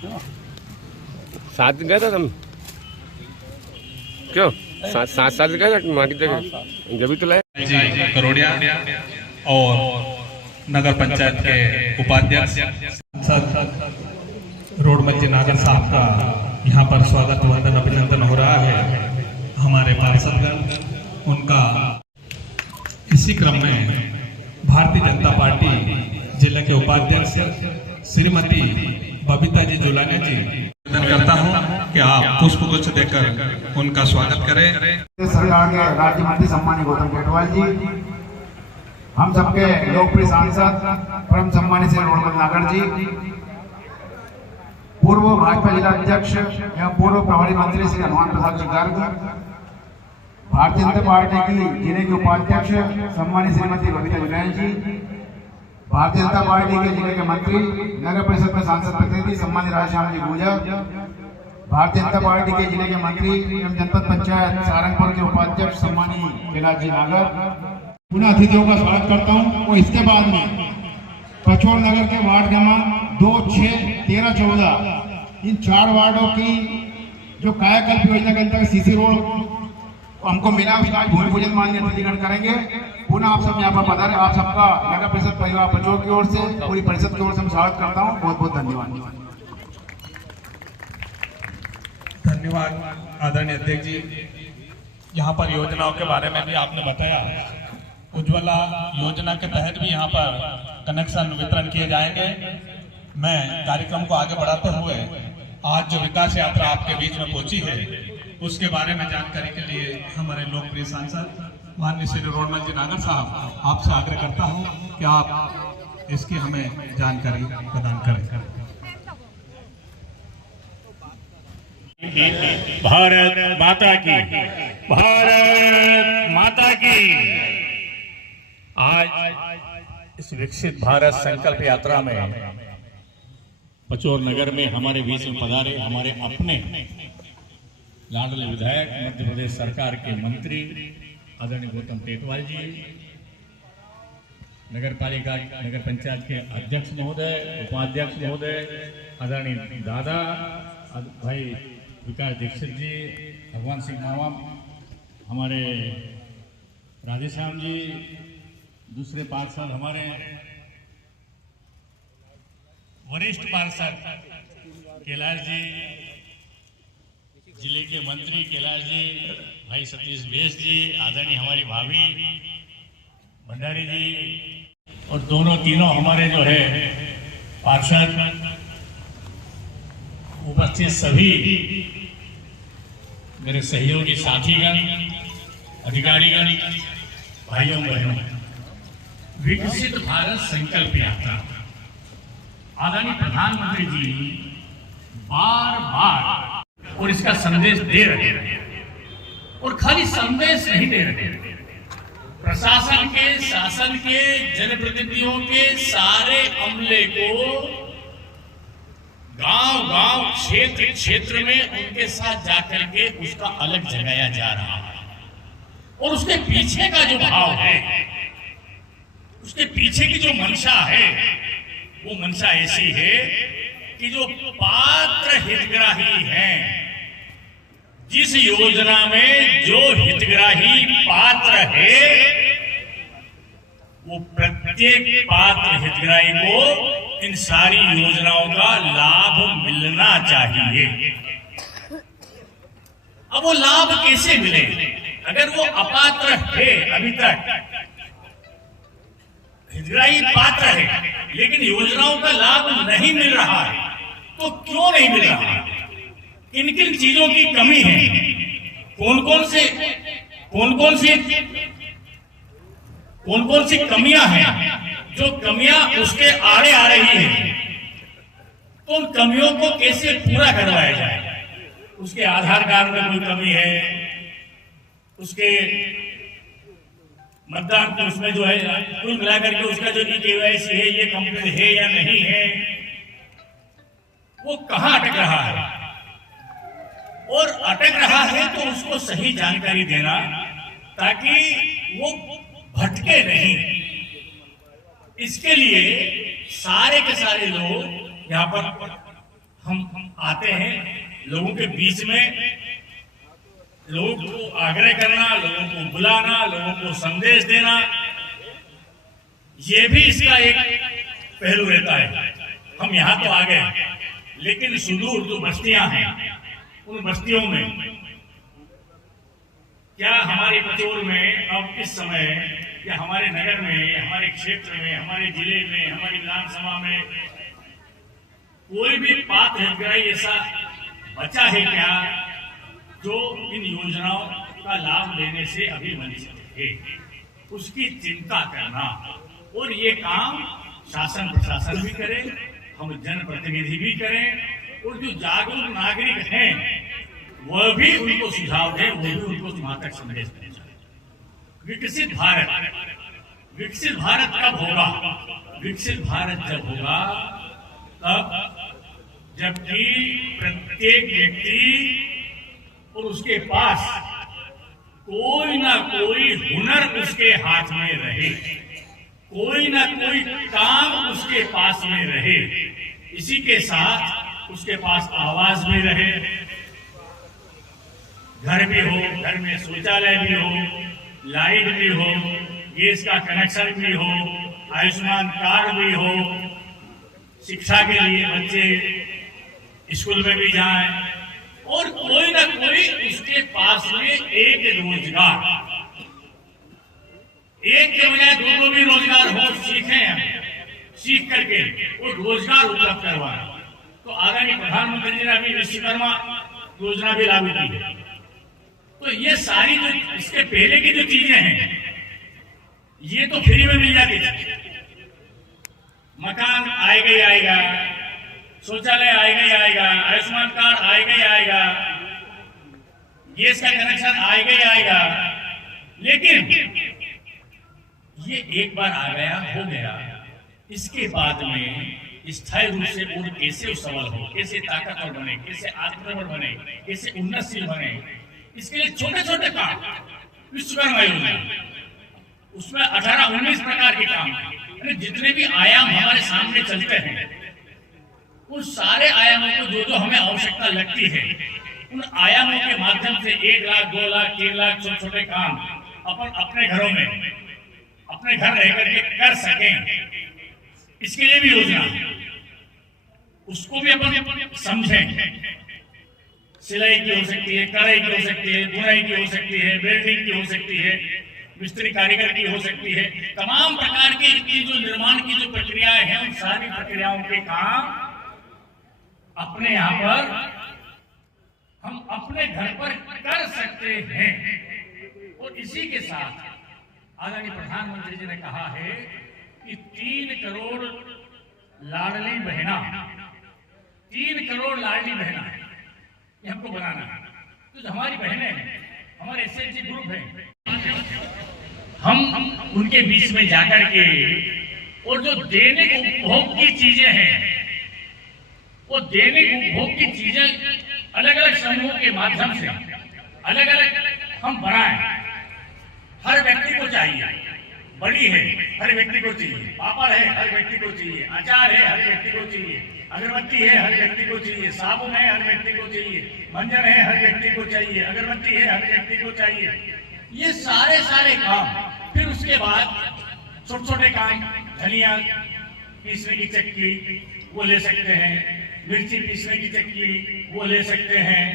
साथ गया था तुम? क्यों साथ गया था माँ की जगह? जब तो लाए जी करोड़िया और नगर पंचायत के उपाध्यक्ष रोडमल जी नागर साहब का यहाँ पर स्वागत वंदन अभिनंदन हो रहा है। हमारे पार्षदगण उनका इसी क्रम में भारतीय जनता पार्टी जिले के उपाध्यक्ष श्रीमती बबीता जी जुलाने जी निवेदन करता हूँ कि आप पुष्प गुच्छ देकर उनका स्वागत करें। सरकार के राज्य मंत्री सम्मानित गौतम टेटवाल जी, हम सबके लोकप्रिय सांसद परम सम्मानित श्री रोडमल नागर जी, पूर्व भाजपा जिला अध्यक्ष एवं पूर्व प्रभारी मंत्री श्री हनुमान प्रसाद जी गर्ग, भारतीय जनता पार्टी की जिले के उपाध्यक्ष सम्मानित श्रीमती बबीता जुलानी जी, भारतीय जनता पार्टी के जिले के मंत्री नगर परिषद में सांसद प्रतिनिधि सम्मानित राधेश्याम जी गुर्जर, भारतीय जनता पार्टी के जिले के मंत्री एवं जनपद पंचायत सारंगपुर के उपाध्यक्ष सम्मानित कैलाश जी नागर, पुनः अतिथियों का स्वागत करता हूं। और इसके बाद में पचौड़ नगर के वार्ड क्रमांक 2, 6, 13, 14 इन 4 वार्डों की जो कायाकल्प योजना के अंतर्गत सीसी रोड हमको मिला, उसका भूमि पूजन माननीय अतिथिगण करेंगे। पुनः आप सब यहाँ पर पधारे, आप सबका नगर परिषद परिवार पचौड़ की ओर से, पूरी परिषद की ओर से स्वागत करता हूँ। बहुत बहुत धन्यवाद। धन्यवाद आदरणीय अध्यक्ष जी। यहाँ पर योजनाओं के बारे में भी आपने बताया। उज्ज्वला योजना के तहत भी यहाँ पर कनेक्शन वितरण किए जाएंगे। मैं कार्यक्रम को आगे बढ़ाते हुए आज जो विकास यात्रा आपके बीच में पहुंची है उसके बारे में जानकारी के लिए हमारे लोकप्रिय सांसद माननीय श्री रोडमल जी नागर साहब आपसे आग्रह करता हूं कि आप इसकी हमें जानकारी प्रदान करें। भारत माता की, भारत माता की। आज इस विकसित भारत संकल्प यात्रा में पचौड़ नगर में हमारे बीच में पधारे हमारे अपने लाडले विधायक, मध्य प्रदेश सरकार के मंत्री आदरणीय गौतम टेटवाल जी, नगर पालिका नगर पंचायत के अध्यक्ष महोदय, उपाध्यक्ष महोदय, आदरणीय दादा भाई विकास दीक्षित जी, भगवान सिंह मामा, हमारे राधेश्याम जी, दूसरे पार्षद हमारे वरिष्ठ पार्षद कैलाश जी, जिले के मंत्री कैलाश जी, भाई सतीश बेस जी, आदरणीय हमारी भाभी भंडारी जी और दोनों तीनों हमारे जो है पार्षद, उपस्थित सभी मेरे सहयोगी साथीगण, अधिकारीगण, भाइयों बहनों, विकसित भारत संकल्प यात्रा आदरणीय प्रधानमंत्री जी बार बार और इसका संदेश दे रहे हैं। और खाली संदेश नहीं दे रहे, प्रशासन के, शासन के, जनप्रतिनिधियों के सारे अमले को गांव-गांव, क्षेत्र में उनके साथ जाकर के उसका अलग जगाया जा रहा है। और उसके पीछे का जो भाव है, उसके पीछे की जो मंशा है, वो मंशा ऐसी है कि जो पात्र हितग्राही हैं, जिस योजना में जो हितग्राही पात्र है, वो प्रत्येक पात्र हितग्राही को इन सारी योजनाओं का लाभ मिलना चाहिए। अब वो लाभ कैसे मिले? अगर वो अपात्र है, अभी तक हितग्राही पात्र है लेकिन योजनाओं का लाभ नहीं मिल रहा है, तो क्यों नहीं मिल रहा है? किन किन चीजों की कमी है? कौन कौन सी कमियां हैं? जो कमियां उसके आड़े आ रही है, तो उन कमियों को कैसे पूरा करवाया जाए? उसके आधार कार्ड में कोई कमी है, उसके मतदान को उसमें जो है कुल मिलाकर के उसका जो केवाईसी है, ये कंप्लीट है या नहीं है, वो कहां अटक रहा है? और अटक रहा है तो उसको सही जानकारी देना, ताकि वो भटके नहीं। इसके लिए सारे के सारे लोग यहाँ पर हम आते हैं लोगों के बीच में, लोगों को आग्रह करना, लोगों को बुलाना, लोगों को संदेश देना, ये भी इसका एक पहलू रहता है। हम यहाँ तो आ गए, लेकिन सुदूर जो बस्तियां हैं, उन बस्तियों में क्या हमारे पचोर में अब इस समय, या हमारे नगर में, हमारे क्षेत्र में, हमारे जिले में, हमारी विधानसभा में कोई भी पात्र हितग्राही ऐसा बचा है क्या जो इन योजनाओं का लाभ लेने से अभी वंचित है? उसकी चिंता करना, और ये काम शासन प्रशासन भी करे, हम जनप्रतिनिधि भी करें, और जो जागरूक नागरिक हैं वह भी उनको सुझाव दें, वो भी उनको वहां तक संदेश दें। विकसित भारत कब होगा? विकसित भारत जब होगा तब जबकि प्रत्येक व्यक्ति और उसके पास कोई ना कोई हुनर उसके हाथ में रहे, कोई ना कोई काम उसके पास में रहे, इसी के साथ उसके पास आवाज भी रहे, घर भी हो, घर में शौचालय भी हो, लाइट भी हो, गैस का कनेक्शन भी हो, आयुष्मान कार्ड भी हो, शिक्षा के लिए बच्चे स्कूल में भी जाएं, और कोई ना कोई उसके पास में एक रोजगार, एक के बजाय दो भी रोजगार हो, सीख करके वो रोजगार उपलब्ध करवाए। तो आदरणीय प्रधानमंत्री जी ने अभी विश्वकर्मा योजना भी लागू की है। तो ये सारी जो इसके पहले की जो चीजें हैं, ये तो फ्री में मिल जाती थी। मकान आएगा, शौचालय आएगा, आयुष्मान कार्ड आएगा, गैस का कनेक्शन आएगा, लेकिन ये एक बार आ गया, हो गया। इसके बाद में स्थायी रूप से और कैसे सबल हो, कैसे ताकतवर बने, कैसे आत्मनिर्भर बने, कैसे उन्नतशील बने, इसके लिए छोटे छोटे काम विश्वकर्मा योजना, उसमें 18-19 प्रकार के काम, जितने भी आयाम हमारे सामने चलते हैं, उन सारे आयामों को जो हमें आवश्यकता लगती है, उन आयामों के माध्यम से 1 लाख, 2 लाख, 3 लाख छोटे छोटे काम अपन अपने घरों में, अपने घर रह करके कर सकें, इसके लिए भी योजना, उसको भी अपन समझें। सिलाई की हो सकती है, कढ़ाई की हो सकती है, बुनाई की हो सकती है, वेल्डिंग की हो सकती है, मिस्त्री कारीगर की हो सकती है, तमाम प्रकार की जो निर्माण की जो प्रक्रियाएं हैं, उन सारी प्रक्रियाओं के काम अपने यहाँ पर हम अपने घर पर कर सकते हैं। और इसी के साथ आदरणीय प्रधानमंत्री जी ने कहा है कि 3 करोड़ लाडली बहना, 3 करोड़ लाडली बहना ये हमको बनाना है। तो हमारी बहनें हैं, हमारे एसएचजी ग्रुप हैं, हम उनके बीच में जाकर के, और जो दैनिक उपभोग की चीजें हैं, वो दैनिक उपभोग की चीजें अलग अलग समूहों के माध्यम से अलग अलग हम बनाएं। हर व्यक्ति को चाहिए, बड़ी है हर व्यक्ति को चाहिए, पापड़ है हर व्यक्ति को चाहिए, अचार है हर व्यक्ति को चाहिए, अगरबत्ती है हर व्यक्ति को चाहिए, साबुन है हर व्यक्ति को चाहिए, मंजन है हर व्यक्ति को चाहिए, अगरबत्ती है हर व्यक्ति को चाहिए। ये सारे काम। फिर उसके बाद छोटे छोटे काम, धनिया पीसने की चक्की वो ले सकते हैं, मिर्ची पीसने की चक्की वो ले सकते हैं,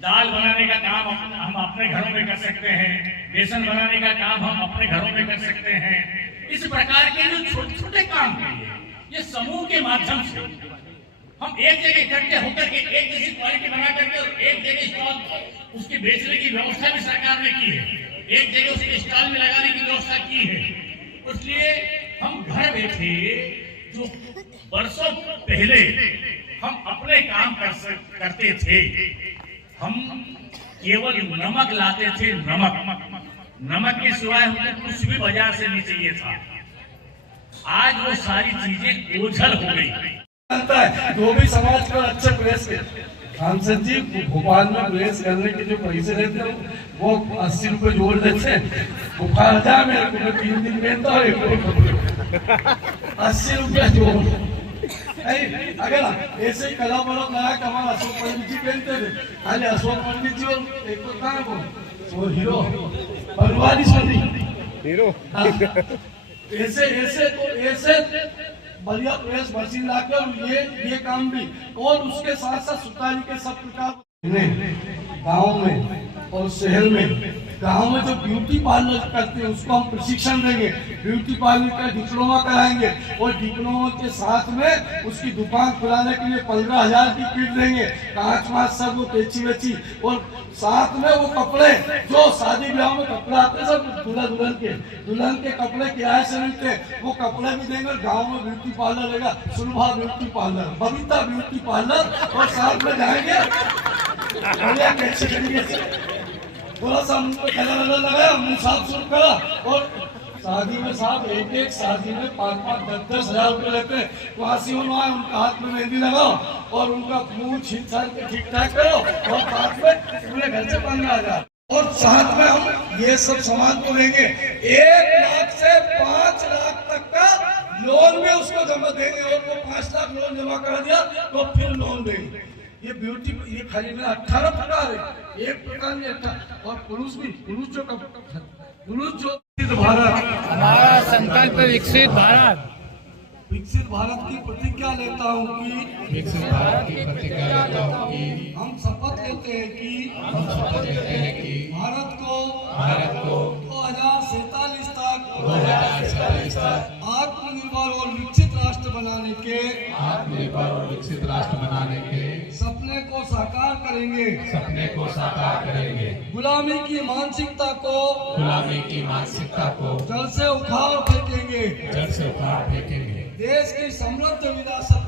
दाल बनाने का काम हम अपने घरों में कर सकते हैं, बेसन बनाने का काम हम अपने घरों में कर सकते हैं। इस प्रकार के जो छोटे छोटे काम हैं, ये समूह के माध्यम से हम एक जगह इकट्ठे होकर के एक जैसी क्वालिटी बना करके और एक जगह स्टॉल उसकी बेचने की व्यवस्था भी सरकार ने की है, एक जगह उसके स्टॉल में लगाने की व्यवस्था की है। इसलिए हम घर बैठे जो वर्षों पहले हम अपने काम करते थे, हम केवल नमक लाते थे, नमक के सिवाय हमको कुछ भी बाजार से नहीं चाहिए था। आज वो सारी चीजें ओझल हो गई। जो भी समाज का अच्छा प्रेस सांसद जी भोपाल में प्रेस करने के जो पैसे रहते हैं वो 80 रुपए जोड़ देते हैं, वो फायदा मेरे को 3 दिन पहनता हूँ 80 रुपया जोड़। अगर ऐसे ही कला बड़ा नया कमाल अशोक पंडित जी पहनते थे, खाली अशोक पंडित जी और एक तो कहाँ है वो हीरो भगवानी सोनी हीरो। ऐसे ऐसे तो ऐसे बढ़िया प्रेस मशीन लाकर ये काम भी, और उसके साथ साथ सुतारी के सब प्रकार गाँव में और शहर में, गाँव में जो ब्यूटी पार्लर करते हैं उसको हम प्रशिक्षण देंगे, ब्यूटी पार्लर का डिप्लोमा कराएंगे, और डिप्लोमा के साथ में उसकी दुकान खुलाने के लिए 15,000 की किट देंगे, कांच माच सब वो पेची वेची, और साथ में वो कपड़े जो शादी ब्याह में कपड़े आते हैं सब दुल्हन के कपड़े किराए से मिलते हैं, वो कपड़े भी देंगे। गाँव में ब्यूटी पार्लर रहेगा, Sulabha beauty parlour, Babita beauty parlour, और साथ में जाएंगे कैसे करेंगे, थोड़ा सा मुंह पे कलर लगाया, मुंह साफ सुफ करा, और शादी में साहब एक शादी में 5-5, 10-10 हजार रुपए लेते हैं। वहाँ से उनका हाथ में मेहंदी लगाओ और उनका मुंह छीन छान के ठीक ठाक करो, और साथ में पूरे घर से 15,000, और साथ में हम ये सब सामान को लेंगे। 1 लाख से 5 लाख तक का लोन भी उसको जमा देंगे, और वो 5 लाख लोन जमा कर दिया तो फिर लोन देंगे। ये ब्यूटी ये खाली में 18 प्रकार है, एक प्रकार में 18, और पुरुष जो भारत हमारा संकल्प विकसित भारत, विकसित भारत की प्रतिज्ञा लेता हूँ कि विकसित भारत की प्रतिज्ञा लेता हूँ कि हम शपथ लेते हैं कि भारत को 2047 तक आत्मनिर्भर और विकसित राष्ट्र बनाने के सपने को साकार करेंगे। गुलामी की मानसिकता को जड़ से उखाड़ फेंकेंगे। देश की समृद्ध विरासत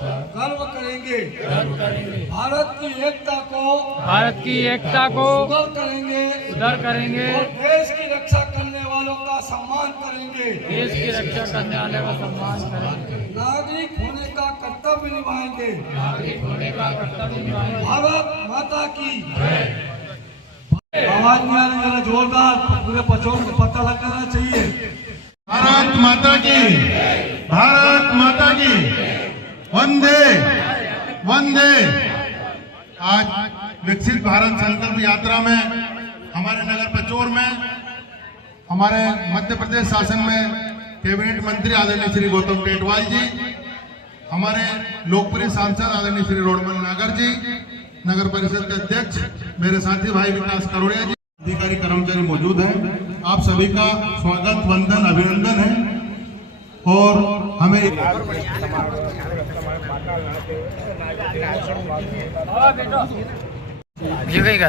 पर गर्व करेंगे। भारत की एकता को उधर करेंगे और देश की रक्षा करने वालों का सम्मान करेंगे। नागरिक होने का कर्तव्य निभाएंगे। भारत माता की आवाज में आने जरा जोरदार पूरे पचों को पता लगाना चाहिए। भारत माता की वंदे वंदे। आज विकसित भारत संकल्प यात्रा में हमारे नगर पचोर में हमारे मध्य प्रदेश शासन में कैबिनेट मंत्री आदरणीय श्री गौतम टेटवाल जी, हमारे लोकप्रिय सांसद आदरणीय श्री रोडमल नागर जी, नगर परिषद के अध्यक्ष मेरे साथी भाई विकास करोड़िया जी, अधिकारी कर्मचारी मौजूद हैं। आप सभी का स्वागत, वंदन, अभिनंदन है। और हमें ये कहीं का